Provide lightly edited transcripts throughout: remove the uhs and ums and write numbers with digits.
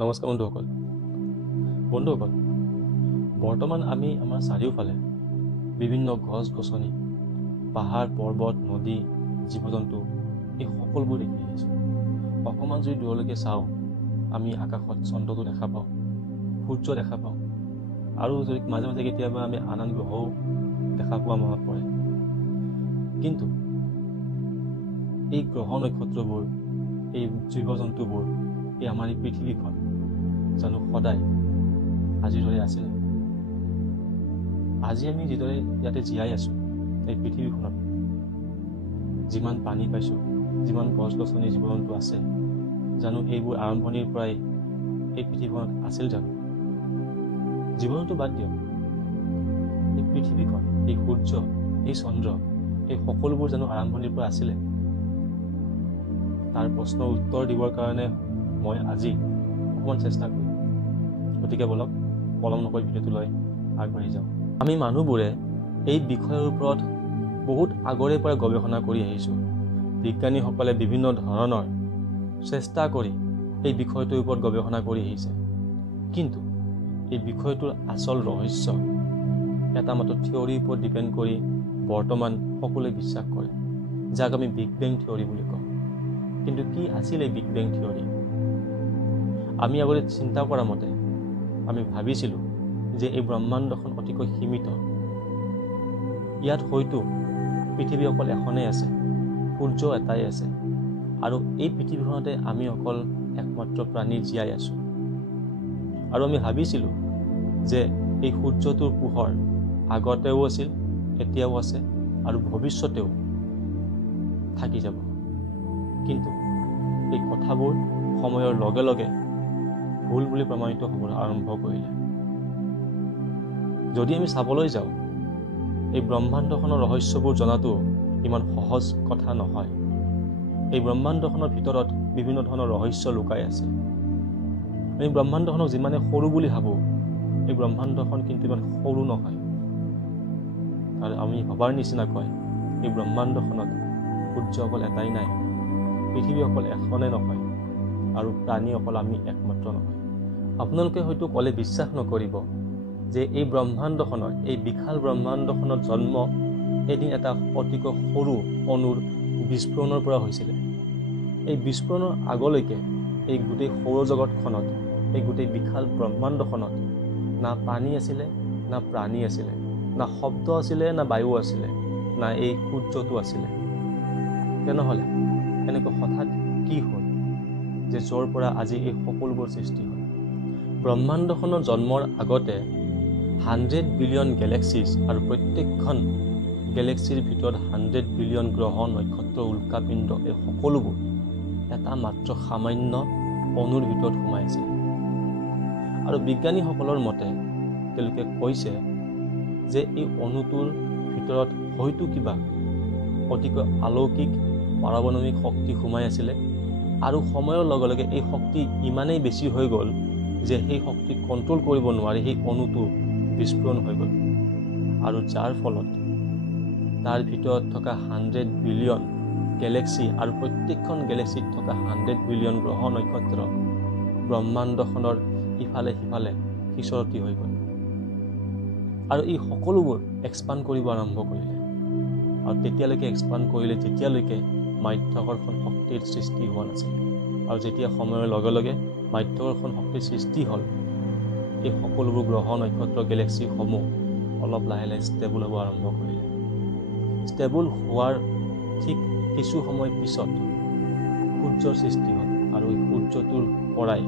নমস্কাৰ বন্ধুসকল বৰ্তমান আমি আমাৰ চাৰিওফালে বিভিন্ন গছ গছনি পাহাৰ পৰ্বত নদী জীৱ জন্তু এই সকলোবোৰ দেখি আহিছোঁ। অকণমান যদি দূৰলৈকে চাওঁ আমি আকাশত চন্দ্ৰটো দেখা পাওঁ, সূৰ্য দেখা পাওঁ, আৰু যদি মাজে মাজে কেতিয়াবা আমি আন আন গ্ৰহও দেখা পোৱা মনত পৰে। কিন্তু এই গ্ৰহ নক্ষত্ৰবোৰ, এই জীৱ জন্তুবোৰ, এই আমাৰ এই পৃথিৱীখন জানো সদায় আজিৰ দৰে আছিলে? আজি আমি যিদৰে ইয়াতে জীয়াই আছোঁ, এই পৃথিৱীখনত যিমান পানী পাইছোঁ, যিমান গছ গছনি জীৱ জন্তু আছে, জানো এইবোৰ আৰম্ভণিৰ পৰাই এই পৃথিৱীখনত আছিল জানো? জীৱ জন্তু বাদ দিয়ক, এই পৃথিৱীখন, এই সূৰ্য, এই চন্দ্ৰ, এই সকলোবোৰ জানো আৰম্ভণিৰ পৰা আছিলে? তাৰ প্ৰশ্নৰ উত্তৰ দিবৰ কাৰণে মই আজি অকণমান চেষ্টা কৰিম। গতিকে বলক পলম নকৰি ভিডিঅ'টোলৈ আগবাঢ়ি যাওঁ। আমি মানুহবোৰে এই বিষয়ৰ ওপৰত বহুত আগৰে পৰা গৱেষণা কৰি আহিছোঁ। বিজ্ঞানীসকলে বিভিন্ন ধৰণৰ চেষ্টা কৰি এই বিষয়টোৰ ওপৰত গৱেষণা কৰি আহিছে। কিন্তু এই বিষয়টোৰ আচল ৰহস্য এটা মাত্ৰ থিয়ৰীৰ ওপৰত ডিপেণ্ড কৰি বৰ্তমান সকলোৱে বিশ্বাস কৰে, যাক আমি বিগ বেং থিয়ৰী বুলি কওঁ। কিন্তু কি আছিল এই বিগ বেং থিয়ৰী? আমি আগতে চিন্তা কৰা মতে আমি ভাবিছিলোঁ যে এই ব্ৰহ্মাণ্ডখন অতিকৈ সীমিত। ইয়াত হয়তো পৃথিৱী অকল এখনেই আছে, সূৰ্য এটাই আছে, আৰু এই পৃথিৱীখনতে আমি অকল একমাত্ৰ প্ৰাণী জীয়াই আছোঁ। আৰু আমি ভাবিছিলোঁ যে এই সূৰ্যটোৰ পোহৰ আগতেও আছিল, এতিয়াও আছে, আৰু ভৱিষ্যতেও থাকি যাব। কিন্তু এই কথাবোৰ সময়ৰ লগে লগে ভুল বুলি প্ৰমাণিত হ'বলৈ আৰম্ভ কৰিলে। যদি আমি চাবলৈ যাওঁ, এই ব্ৰহ্মাণ্ডখনৰ ৰহস্যবোৰ জনাটো ইমান সহজ কথা নহয়। এই ব্ৰহ্মাণ্ডখনৰ ভিতৰত বিভিন্ন ধৰণৰ ৰহস্য লুকাই আছে। আমি ব্ৰহ্মাণ্ডখনক যিমানে সৰু বুলি ভাবোঁ, এই ব্ৰহ্মাণ্ডখন কিন্তু ইমান সৰু নহয়। আৰু আমি ভবাৰ নিচিনাকৈ এই ব্ৰহ্মাণ্ডখনত সূৰ্য অকল এটাই নাই, পৃথিৱী অকল এখনে নহয়, আৰু প্ৰাণী অকল আমি একমাত্ৰ নহয়। আপোনালোকে হয়তো ক'লে বিশ্বাস নকৰিব যে এই ব্ৰহ্মাণ্ডখনৰ, এই বিশাল ব্ৰহ্মাণ্ডখনত জন্ম এদিন এটা অতিকৈ সৰু অণুৰ বিস্ফোৰণৰ পৰা হৈছিলে। এই বিস্ফোৰণৰ আগলৈকে এই গোটেই সৌৰজগতখনত, এই গোটেই বিশাল ব্ৰহ্মাণ্ডখনত না পানী আছিলে, না প্ৰাণী আছিলে, না শব্দ আছিলে, না বায়ু আছিলে, না এই সূৰ্যটো আছিলে। তেনেহ'লে এনেকৈ হঠাৎ কি হ'ল যে য'ৰ পৰা আজি এই সকলোবোৰ সৃষ্টি হ'ল? ব্ৰহ্মাণ্ডখনৰ জন্মৰ আগতে 100 বিলিয়ন গেলেক্সিজ, আৰু প্ৰত্যেকখন গেলেক্সিৰ ভিতৰত 100 বিলিয়ন গ্ৰহ নক্ষত্ৰ উল্কাপিণ্ড, এই সকলোবোৰ এটা মাত্ৰ সামান্য অণুৰ ভিতৰত সোমাই আছিল। আৰু বিজ্ঞানীসকলৰ মতে তেওঁলোকে কৈছে যে এই অণুটোৰ ভিতৰত হয়তো কিবা অতিকৈ অলৌকিক পাৰমাণৱিক শক্তি সোমাই আছিলে, আৰু সময়ৰ লগে লগে এই শক্তি ইমানেই বেছি হৈ গ'ল যে সেই শক্তিক কণ্ট্ৰল কৰিব নোৱাৰি সেই অণুটো বিস্ফোৰণ হৈ গ'ল। আৰু যাৰ ফলত তাৰ ভিতৰত থকা 100 বিলিয়ন গেলেক্সি, আৰু প্ৰত্যেকখন গেলেক্সিত থকা 100 বিলিয়ন গ্ৰহ নক্ষত্ৰ ব্ৰহ্মাণ্ডখনৰ ইফালে সিফালে সিঁচৰতি হৈ গ'ল। আৰু এই সকলোবোৰ এক্সপাণ্ড কৰিব আৰম্ভ কৰিলে। আৰু তেতিয়ালৈকে এক্সপাণ্ড কৰিলে যেতিয়ালৈকে মাধ্যাকৰ্ষণ শক্তিৰ সৃষ্টি হোৱা নাছিল। আৰু যেতিয়া সময়ৰ লগে লগে মাধ্যাকৰ্ষণ শক্তিৰ সৃষ্টি হ'ল, এই সকলোবোৰ গ্ৰহ নক্ষত্ৰ গেলেক্সিসমূহ অলপ লাহে লাহে ষ্টেবল হ'ব আৰম্ভ কৰিলে। ষ্টেবল হোৱাৰ ঠিক কিছু সময় পিছত সূৰ্যৰ সৃষ্টি হ'ল, আৰু এই সূৰ্যটোৰ পৰাই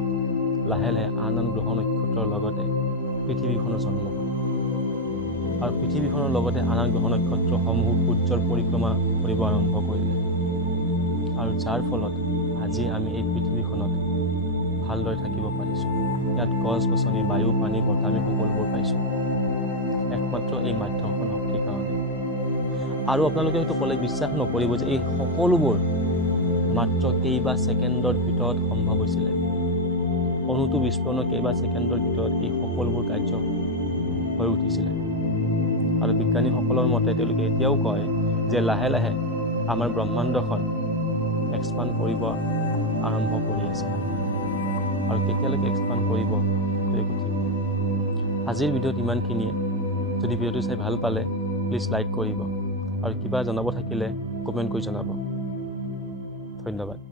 লাহে লাহে আন আন গ্ৰহ নক্ষত্ৰৰ লগতে পৃথিৱীখনৰ জন্ম হ'ল। আৰু পৃথিৱীখনৰ লগতে আন আন গ্ৰহ নক্ষত্ৰসমূহ সূৰ্যৰ পৰিক্ৰমা কৰিব আৰম্ভ কৰিলে। আৰু যাৰ ফলত আজি আমি এই পৃথিৱীখনত ভালদৰে থাকিব পাৰিছোঁ। ইয়াত গছ গছনি, বায়ু, পানী, বতাহ আমি সকলোবোৰ পাইছোঁ একমাত্ৰ এই মাধ্যাকৰ্ষণ শক্তিৰ কাৰণে। আৰু আপোনালোকে হয়তো ক'লে বিশ্বাস নকৰিব যে এই সকলোবোৰ মাত্ৰ কেইবা ছেকেণ্ডৰ ভিতৰত সম্ভৱ হৈছিলে। অণুটো বিস্ফোৰণৰ কেইবা ছেকেণ্ডৰ ভিতৰত এই সকলোবোৰ কাৰ্য হৈ উঠিছিলে। আৰু বিজ্ঞানীসকলৰ মতে তেওঁলোকে এতিয়াও কয় যে লাহে লাহে আমাৰ ব্ৰহ্মাণ্ডখন এক্সপাণ্ড কৰিব আৰম্ভ কৰি আছে। আৰু কেতিয়ালৈকে এক্সপাণ্ড কৰিব সেইটো একো ঠিক নাই। আজিৰ ভিডিঅ'ত ইমানখিনিয়ে। যদি ভিডিঅ'টো চাই ভাল পালে প্লিজ লাইক কৰিব আৰু কিবা জনাব থাকিলে কমেণ্ট কৰি জনাব। ধন্যবাদ।